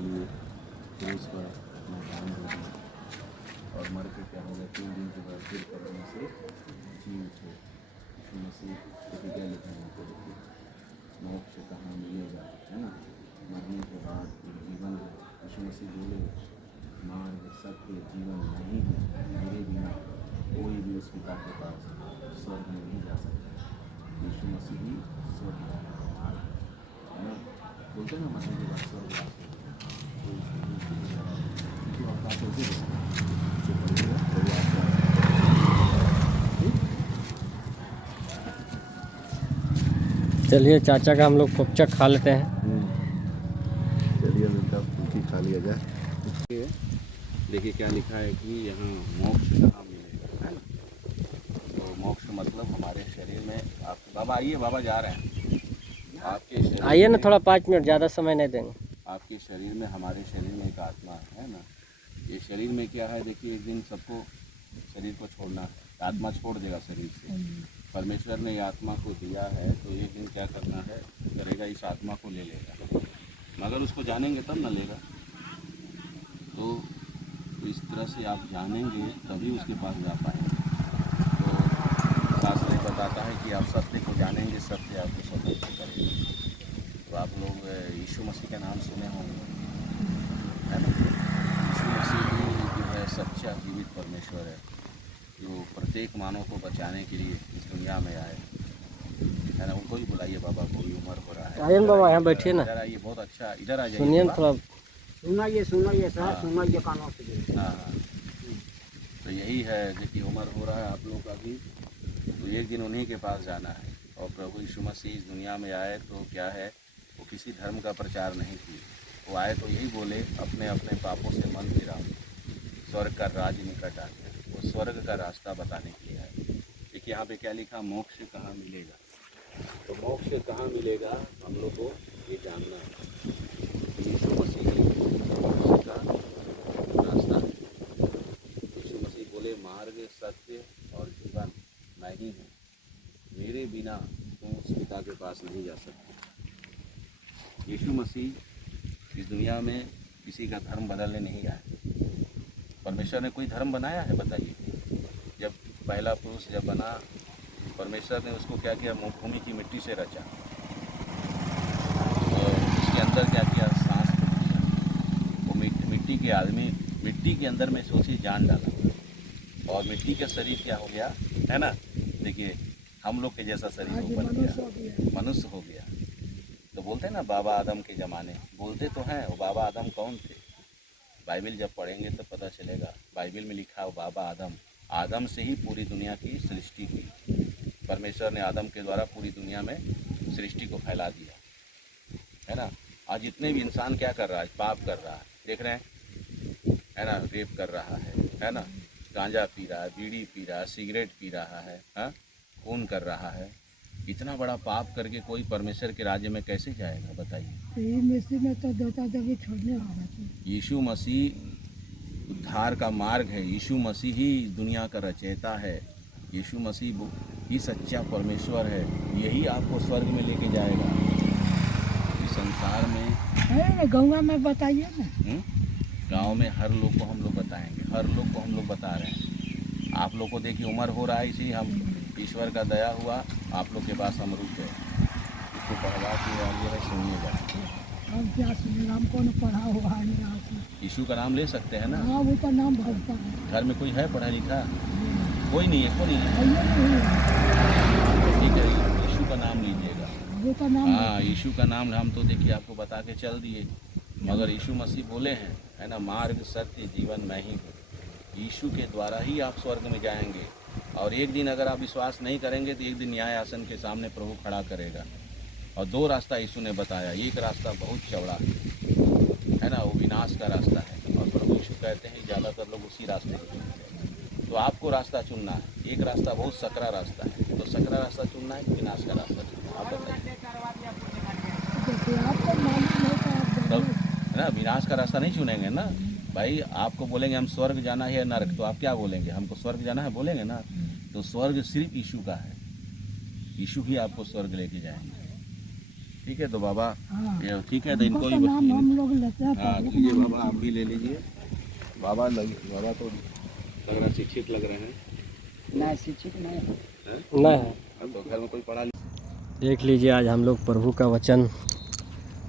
लिए क्रूस पर अपना जान दे दिया और मर के क्या हो गया, 3 दिन के बाद फिर कब्र से जी उठे। यीशु मसीह देखिए क्या लिखा है आपको, देखिए मोक्ष कहाँ मिलेगा, है ना, मरने के बाद एक जीवन है। यीशु मसीह बोले मार्ग सत्य जीवन नहीं है, मेरे बिना कोई भी उस पिता के पास स्वर्ग में नहीं जा सकता। यीशु मसीह ही स्वर्ग का मार्ग है ना। बोलते हैं ना मरने के बाद स्वर्ग वास तो आप बात होती है जो पढ़िएगा तो वो आपको चलिए चाचा का हम लोग फुकचा खा लेते हैं। चलिए मिलता फूकी खा लिया जाए। देखिए क्या लिखा है कि यहाँ मोक्ष कहाँ मिलेगा, है ना। तो मोक्ष मतलब हमारे शरीर में आप बाबा आइए, बाबा जा रहे हैं आपके शरीर आइए ना, में, थोड़ा 5 मिनट, ज़्यादा समय नहीं देंगे। आपके शरीर में, हमारे शरीर में एक आत्मा है ना। ये शरीर में क्या है, देखिए एक दिन सबको शरीर को छोड़ना है, आत्मा छोड़ देगा शरीर से। परमेश्वर ने ये आत्मा को दिया है तो एक दिन क्या करना है करेगा, इस आत्मा को ले लेगा, मगर उसको जानेंगे तब ना लेगा। तो इस तरह से आप जानेंगे तभी उसके पास जा पाएंगे। तो शास्त्र बताता है कि आप सत्य को जानेंगे, सत्य आपको स्वतंत्र करेगा। तो आप लोग यीशु मसीह का नाम सुने होंगे, है ना। यीशु मसीह ही जो है सच्चा जीवित परमेश्वर है, जो प्रत्येक मानव को बचाने के लिए इस दुनिया में आए, है ना। उनको भी बुलाइए बाबा को, भी उम्र हो रहा है। आइए बाबा, यहाँ बैठिए ना, इधर आइए, बहुत अच्छा, इधर आ जाइए। सुनिए ना थोड़ा। सुनाइए सर, सुनाइए कानों से। हाँ हाँ, तो यही है, देखिए उम्र हो रहा है आप लोग का भी, तो एक दिन उन्हीं के पास जाना है। और प्रभु यीशु मसीह इस दुनिया में आए तो क्या है, वो किसी धर्म का प्रचार नहीं किए, वो आए तो यही बोले अपने अपने पापों से मन फिराओ, स्वर्ग का राज निकट आ गया। वो स्वर्ग का रास्ता बताने के लिए आए। देखिए यहाँ पे क्या लिखा, मोक्ष कहाँ मिलेगा। तो मोक्ष कहाँ मिलेगा हम लोग को ये जानना है। यीशु मसीह ही मोक्ष का रास्ता है। यीशु मसीह बोले मार्ग सत्य और जीवन मैं ही हूँ, मेरे बिना तुम उस पिता के पास नहीं जा सकते। यीशु मसीह इस दुनिया में किसी का धर्म बदलने नहीं आए। परमेश्वर ने कोई धर्म बनाया है बताइए। जब पहला पुरुष जब बना, परमेश्वर ने उसको क्या किया, भूमि की मिट्टी से रचा और उसके अंदर क्या किया, सांस दिया। वो मिट्टी के आदमी, मिट्टी के अंदर में सोचिए जान डाला और मिट्टी का शरीर क्या हो गया, है ना। देखिए हम लोग के जैसा शरीर वो बन गया, मनुष्य हो गया। तो बोलते हैं ना बाबा आदम के ज़माने, बोलते तो हैं, वो बाबा आदम कौन थे। बाइबल जब पढ़ेंगे तो पता चलेगा। बाइबल में लिखा है बाबा आदम, आदम से ही पूरी दुनिया की सृष्टि हुई। परमेश्वर ने आदम के द्वारा पूरी दुनिया में सृष्टि को फैला दिया, है ना। आज जितने भी इंसान क्या कर रहा है, पाप कर रहा है, देख रहे हैं, है ना, रेप कर रहा है ना, गांजा पी रहा है, बीड़ी पी रहा है, सिगरेट पी रहा है, हाँ, खून कर रहा है। इतना बड़ा पाप करके कोई परमेश्वर के राज्य में कैसे जाएगा बताइए। यीशु मसीह उद्धार का मार्ग है, यीशु मसीह ही दुनिया का रचयिता है, यीशु मसीह ही सच्चा परमेश्वर है। यही आपको स्वर्ग में लेके जाएगा। इस संसार में गाँव में बताइए ना। गांव में हर लोग को हम लोग बताएंगे, हर लोग को हम लोग बता रहे हैं। आप लोग को देखिए उम्र हो रहा है, इसी हम ईश्वर का दया हुआ आप लोग के पास हम रुक गए। इसको पढ़वा के और ये है सुनिएगा। हम क्या सुनेगा, हमको न पढ़ा हुआ है। यीशु का नाम ले सकते हैं ना। हाँ, वो तो नाम भजता है। घर में कोई है पढ़ा लिखा? कोई नहीं है, कोई नहीं है। ठीक है, यीशु का नाम लीजिएगा। वो तो नाम, हाँ, यीशु का नाम हम तो देखिए आपको बता के चल दिए, मगर यीशु मसीह बोले हैं, है ना, मार्ग सत्य जीवन मैं ही हूँ। यीशु के द्वारा ही आप स्वर्ग में जाएंगे। और एक दिन अगर आप विश्वास नहीं करेंगे तो एक दिन न्याय आसन के सामने प्रभु खड़ा करेगा। और 2 रास्ता यीशु ने बताया, एक रास्ता बहुत चौड़ा है ना, वो विनाश का रास्ता है, और प्रभु यीशु कहते हैं ज़्यादातर लोग उसी रास्ते को चुनते हैं। तो आपको रास्ता चुनना है। एक रास्ता बहुत सकरा रास्ता है, तो सकरा रास्ता चुनना है कि विनाश का रास्ता चुनना है, आप बताइए। तो है ना, विनाश का रास्ता नहीं चुनेंगे ना भाई। आपको बोलेंगे हम स्वर्ग जाना है या नरक, तो आप क्या बोलेंगे, हमको स्वर्ग जाना है बोलेंगे ना। तो स्वर्ग सिर्फ यीशु का है, यीशु ही आपको स्वर्ग लेके जाएंगे। ठीक है तो बाबा हाँ ये ठीक है तो इनको उनका ही नाम हम लोग लेते हैं हाँ प्रभु लीजिए नाम बाबा आप भी ले लीजिए। बाबा तो लग रहा शिक्षित लग रहे हैं। नहीं शिक्षित नहीं है। हैं? नहीं है। अब तो घर में कोई पढ़ा देख लीजिए आज हम लोग प्रभु का वचन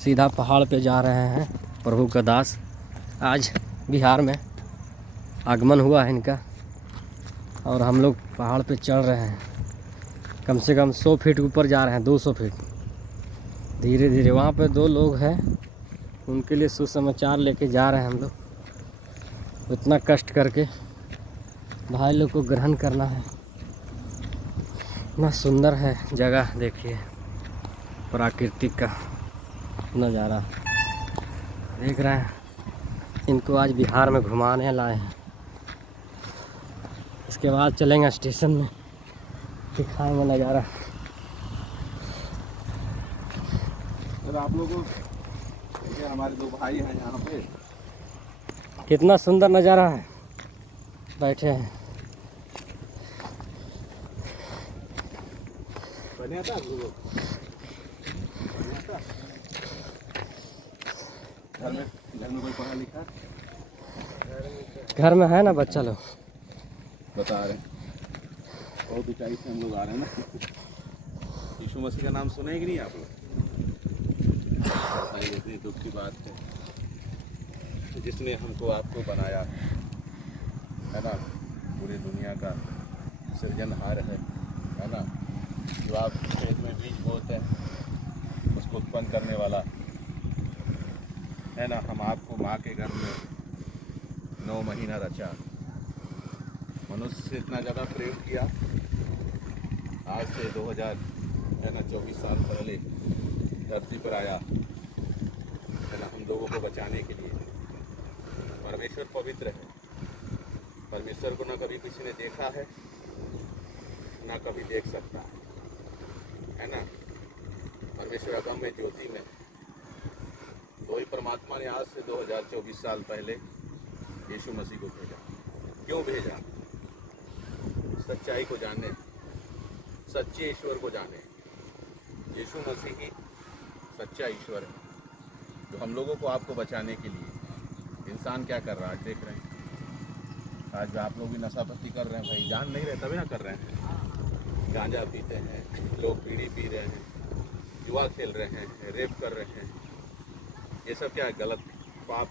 सीधा पहाड़ पे जा रहे हैं। प्रभु का दास आज बिहार में आगमन हुआ है इनका और हम लोग पहाड़ पे चढ़ रहे हैं। कम से कम 100 फीट ऊपर जा रहे हैं, 200 फीट। धीरे धीरे वहाँ पे 2 लोग हैं, उनके लिए सुसमाचार लेके जा रहे हैं हम लोग। इतना कष्ट करके भाई लोग को ग्रहण करना है। इतना सुंदर है जगह, देखिए प्राकृतिक का नज़ारा देख रहे हैं। इनको आज बिहार में घुमाने लाए हैं। इसके बाद चलेंगे स्टेशन में, दिखाएंगे नज़ारा। सर आप लोगों देखिए हमारे 2 भाई हैं यहाँ पे। कितना सुंदर नज़ारा है, बैठे हैं। बढ़िया था आप लोगों घर में कोई पढ़ा लिखा घर में है ना बच्चा लोग। बता रहे हैं बहुत ऊंचाई से हम लोग आ रहे हैं ना। यीशु मसीह का नाम सुने कि नहीं आप लोग? बताइए इतनी दुख की बात है जिसने हमको आपको बनाया है ना, पूरी दुनिया का सृजनहार है ना, जो आप खेत में बीज बोते हैं उसको उत्पन्न करने वाला है ना। हम आपको माँ के गर्भ में 9 महीना रचा, मनुष्य से इतना ज़्यादा प्रेम किया। आज से 2024 साल पहले धरती पर आया है ना, हम लोगों को बचाने के लिए। परमेश्वर पवित्र है, परमेश्वर को ना कभी किसी ने देखा है ना कभी देख सकता है ना। परमेश्वर अगम में ज्योति में, तो ही परमात्मा ने आज से 2024 साल पहले यीशु मसीह को भेजा। क्यों भेजा? सच्चाई को जाने, सच्चे ईश्वर को जाने। यीशु मसीह ही सच्चा ईश्वर है जो हम लोगों को आपको बचाने के लिए। इंसान क्या कर रहा है देख रहे हैं। आज आप लोग भी नशापत्ती कर रहे हैं भाई, जान नहीं रहे तभी ना कर रहे हैं। गांजा पीते हैं लोग, बीड़ी पी रहे हैं, जुआ खेल रहे हैं, रेप कर रहे हैं। ये सब क्या है? गलत पाप।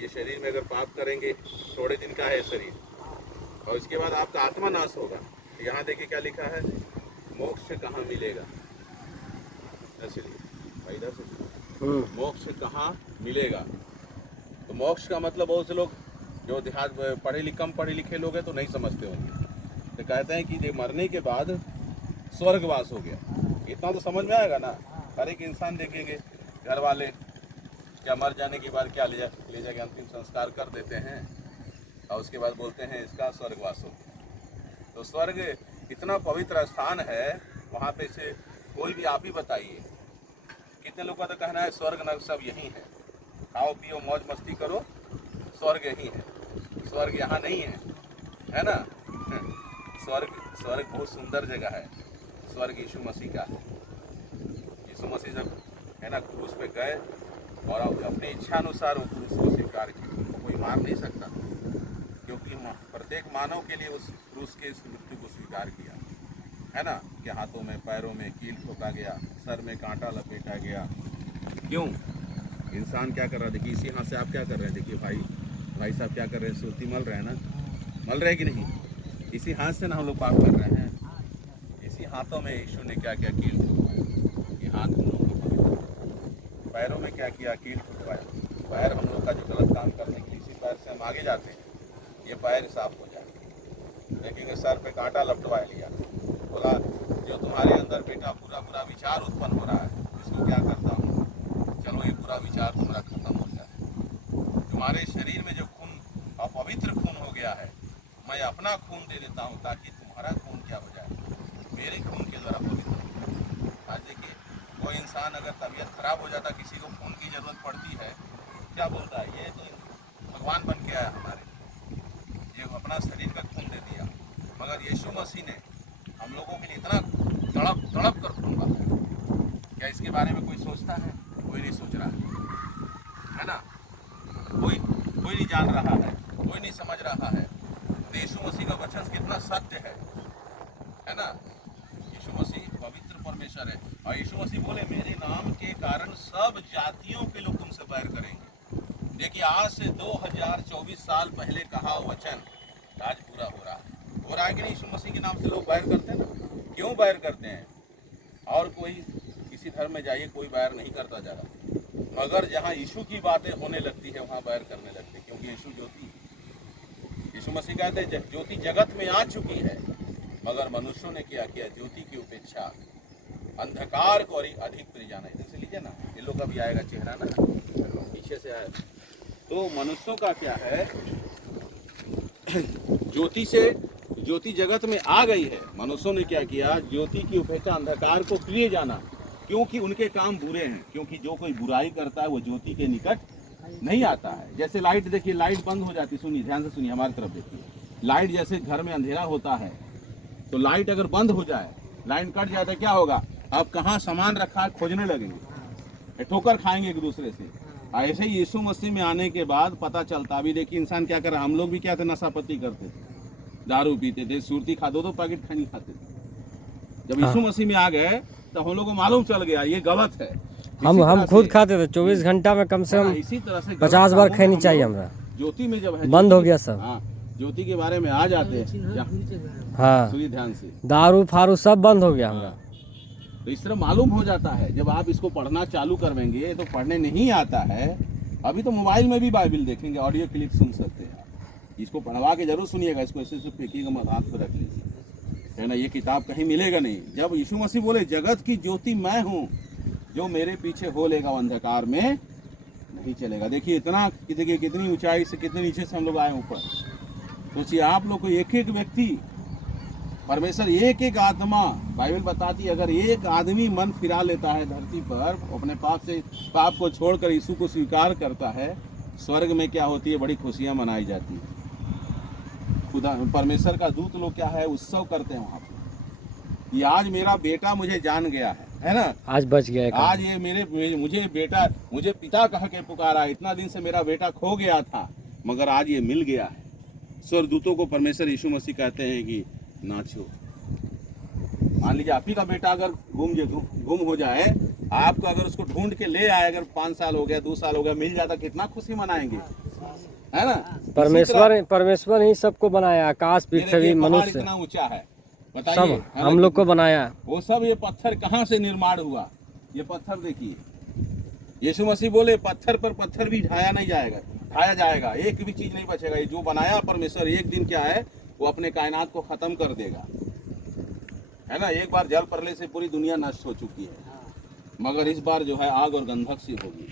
ये शरीर में अगर पाप करेंगे थोड़े दिन का है शरीर, और इसके बाद आपका आत्मा नाश होगा। यहाँ देखिए क्या लिखा है, मोक्ष कहाँ मिलेगा। भाई इधर से, मोक्ष कहाँ मिलेगा। तो मोक्ष का मतलब बहुत से लोग जो देहात कम पढ़े लिखे लोग हैं तो नहीं समझते होंगे। तो कहते हैं कि मरने के बाद स्वर्गवास हो गया। इतना तो समझ में आएगा ना। हर एक इंसान देखेंगे घर वाले क्या मर जाने के बाद क्या ले जाके अंतिम संस्कार कर देते हैं और उसके बाद बोलते हैं इसका स्वर्गवास हो गया। तो स्वर्ग इतना पवित्र स्थान है, वहाँ पे से कोई भी आप ही बताइए कितने लोगों का तो कहना है स्वर्ग नर्क सब यही है। खाओ पियो मौज मस्ती करो, स्वर्ग यही है। स्वर्ग यहाँ नहीं है ना। स्वर्ग बहुत सुंदर जगह है। स्वर्ग यीशु मसीह का है। यीशु मसीह जब है ना क्रूस पे गए और अपनी इच्छा अनुसार वो क्रूस को स्वीकार किया, उनको कोई मार नहीं सकता, क्योंकि प्रत्येक मानव के लिए उस क्रूस के इस मृत्यु को स्वीकार किया है ना। कि हाथों में पैरों में कील ठोका गया, सर में कांटा लपेटा गया। क्यों? इंसान क्या कर रहा है देखिए, इसी हाथ से आप क्या कर रहे हैं देखिए। भाई साहब क्या कर रहे हैं, सुरती मल रहे हैं ना, मल रहे कि नहीं? इसी हाथ से ना हम लोग पाप कर रहे हैं। इसी हाथों में यीशु ने क्या किया, कील ठोकवाया। ये हाथ हम लोग को, पैरों में क्या किया, कील ठोकवाया। पैर हम लोग का जो गलत काम करने के लिए इसी पैर से हम आगे जाते हैं। ये पैर साफ हो जाए। देखेंगे सर पे कांटा लपटवा लिया, बोला जो तुम्हारे अंदर बेटा पूरा विचार उत्पन्न हो रहा है, इसको क्या करता हूँ, चलो ये पूरा विचार तुम्हारा खत्म हो जाए। तुम्हारे शरीर में जो खून अपवित्र खून हो गया है, मैं अपना खून दे देता हूँ ताकि तुम्हारा खून क्या हो जाए, मेरे खून के द्वारा पवित्र हो। आज देखिए कोई इंसान अगर तबीयत खराब हो जाता, किसी को खून की जरूरत पड़ती है, क्या बोलता है, ये तो भगवान बन के आया हमारे, ये अपना शरीर का खून दे दिया। मगर यीशु मसीह ने हम लोगों के लिए इतना तड़प कर खून बहाया क्या इसके बारे में कोई सोचता है? कोई नहीं सोच रहा है ना? कोई नहीं जान रहा है, कोई नहीं समझ रहा है। तो यीशु मसीह का वचन कितना सत्य है ना? यीशु मसीह पवित्र परमेश्वर है और यीशु मसीह बोले मेरे नाम के कारण सब जातियों के लोग तुमसे बैर करेंगे। देखिए आज से 2024 साल पहले कहा वचन आज पूरा हो रहा है। हो रहा है कि नहीं? यीशु मसीह के नाम से लोग बैर करते हैं ना। क्यों बैर करते हैं? और कोई किसी धर्म में जाइए कोई बैर नहीं करता जा रहा, मगर जहाँ यीशु की बातें होने लगती है वहाँ बैर करने लगते हैं, क्योंकि यीशु ज्योति। यीशु मसीह कहते हैं ज्योति जगत में आ चुकी है, मगर मनुष्यों ने क्या किया? ज्योति की उपेक्षा अंधकार को और अधिक प्रिय जाना। इधर से लीजिए ना, ये लोग अभी आएगा चेहरा ना, पीछे से आए। तो मनुष्यों का क्या है? ज्योति जगत में आ गई है, मनुष्यों ने क्या किया? ज्योति की उपेक्षा अंधकार को प्रिय जाना, क्योंकि उनके काम बुरे हैं। क्योंकि जो कोई बुराई करता है वो ज्योति के निकट नहीं आता है। जैसे लाइट देखिए, लाइट बंद हो जाती, सुनिए ध्यान से सुनिए, हमारी तरफ देखिए। लाइट जैसे घर में अंधेरा होता है तो लाइट अगर बंद हो जाए, लाइन कट जाए तो क्या होगा? आप कहाँ सामान रखा है खोजने लगेंगे, ठोकर खाएंगे एक दूसरे से। ऐसे ही यीशु मसीह में आने के बाद पता चलता, अभी देखिए इंसान क्या कर रहा है। हम लोग भी क्या थे? नशापत्ती करते थे, दारू पीते थे, सुरती खा 2-2 पैकेट खैनी खाते थे। जब यीशु मसीह में आ गए तो हम लोग को मालूम चल गया ये गलत है। हम खुद खाते थे 24 घंटा में कम से कम इसी तरह से 50 बार खैनी चाहिए हमरा। ज्योति में जब है बंद हो गया सब। हाँ, ज्योति के बारे में आ जाते हैं। हाँ, सुनिए ध्यान से, दारू फारू सब बंद हो गया हमरा। तो इस तरह मालूम हो जाता है। जब आप इसको पढ़ना चालू करवेंगे तो पढ़ने नहीं आता है। अभी तो मोबाइल में भी बाइबल देखेंगे, ऑडियो क्लिप सुन सकते हैं। इसको पढ़वा के जरूर सुनिएगा, इसको ऐसे फेंकिएगा मत, हाथ पे रख लीजिए, है ना? ये किताब कहीं मिलेगा नहीं। जब यीशु मसीह बोले जगत की ज्योति मैं हूँ, जो मेरे पीछे हो लेगा अंधकार में नहीं चलेगा। देखिए इतना कितनी ऊंचाई से कितने नीचे से हम लोग आए ऊपर। सोचिए आप लोग को एक एक व्यक्ति, परमेश्वर एक एक आत्मा, बाइबल बताती है अगर एक आदमी मन फिरा लेता है धरती पर, अपने पाप को छोड़कर यीशु को स्वीकार करता है, स्वर्ग में क्या होती है? बड़ी खुशियां मनाई जाती है। खुदा परमेश्वर का दूत लोग क्या है? उत्सव करते हैं वहाँ पे। ये आज मेरा बेटा मुझे जान गया है ना? आज बच गया। आज ये मुझे पिता कह के पुकारा। इतना दिन से मेरा बेटा खो गया था, मगर आज ये मिल गया है। स्वर्गदूतों को परमेश्वर यीशु मसीह कहते हैं कि नाचो। मान लीजिए आप ही का बेटा अगर गुम हो जाए, आपको अगर उसको ढूंढ के ले आए, अगर 5 साल हो गया, 2 साल हो गया, मिल जाता, कितना खुशी मनाएंगे, है ना? परमेश्वर ही सबको बनाया, आकाश पृथ्वी मनुष्य इतना ऊंचा है, बताइए सब हम लोग को बनाया। वो सब ये पत्थर कहाँ से निर्माण हुआ? ये पत्थर देखिए, यीशु मसीह बोले पत्थर पर पत्थर भी ढाया जाएगा, एक भी चीज नहीं बचेगा। ये जो बनाया परमेश्वर एक दिन क्या है? वो अपने कायनात को खत्म कर देगा, है ना? एक बार जल प्रलय से पूरी दुनिया नष्ट हो चुकी है, मगर इस बार जो है आग और गंधक से होगी।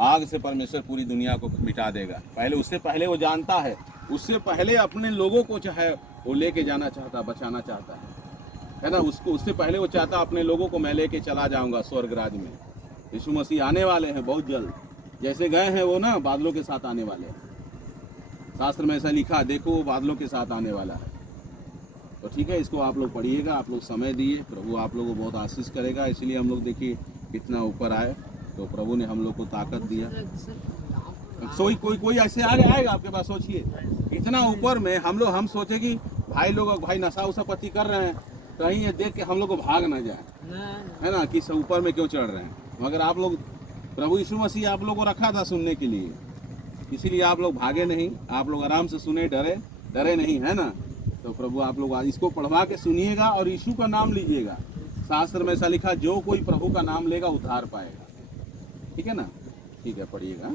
आग से परमेश्वर पूरी दुनिया को मिटा देगा। उससे पहले वो जानता है, उससे पहले अपने लोगों को चाहे वो लेके जाना चाहता, बचाना चाहता है ना? उससे पहले वो चाहता अपने लोगों को मैं लेके चला जाऊंगा स्वर्ग राज में। यीशु मसीह आने वाले हैं बहुत जल्द, जैसे गए हैं वो ना बादलों के साथ आने वाले हैं। शास्त्र में ऐसा लिखा, देखो वो बादलों के साथ आने वाला है। तो ठीक है, इसको आप लोग पढ़िएगा, आप लोग समय दिए, प्रभु आप लोगों को बहुत आशीष करेगा। इसलिए हम लोग देखिए कितना ऊपर आए, तो प्रभु ने हम लोग को ताकत दिया। कोई ऐसे आएगा आपके पास, सोचिए इतना ऊपर में हम सोचे कि भाई नशा उसा पत्ती कर रहे हैं, कहीं ये देख के हम लोग को भाग ना जाए, है ना? कि ऊपर में क्यों चढ़ रहे हैं। मगर आप लोग, प्रभु यीशु मसीह आप लोग को रखा था सुनने के लिए, इसीलिए आप लोग भागे नहीं, आप लोग आराम से सुने, डरे नहीं, है ना? तो प्रभु आप लोग आज इसको पढ़वा के सुनिएगा और यीशु का नाम लीजिएगा। शास्त्र में ऐसा लिखा, जो कोई प्रभु का नाम लेगा उद्धार पाएगा। ठीक है ना? ठीक है, पढ़िएगा।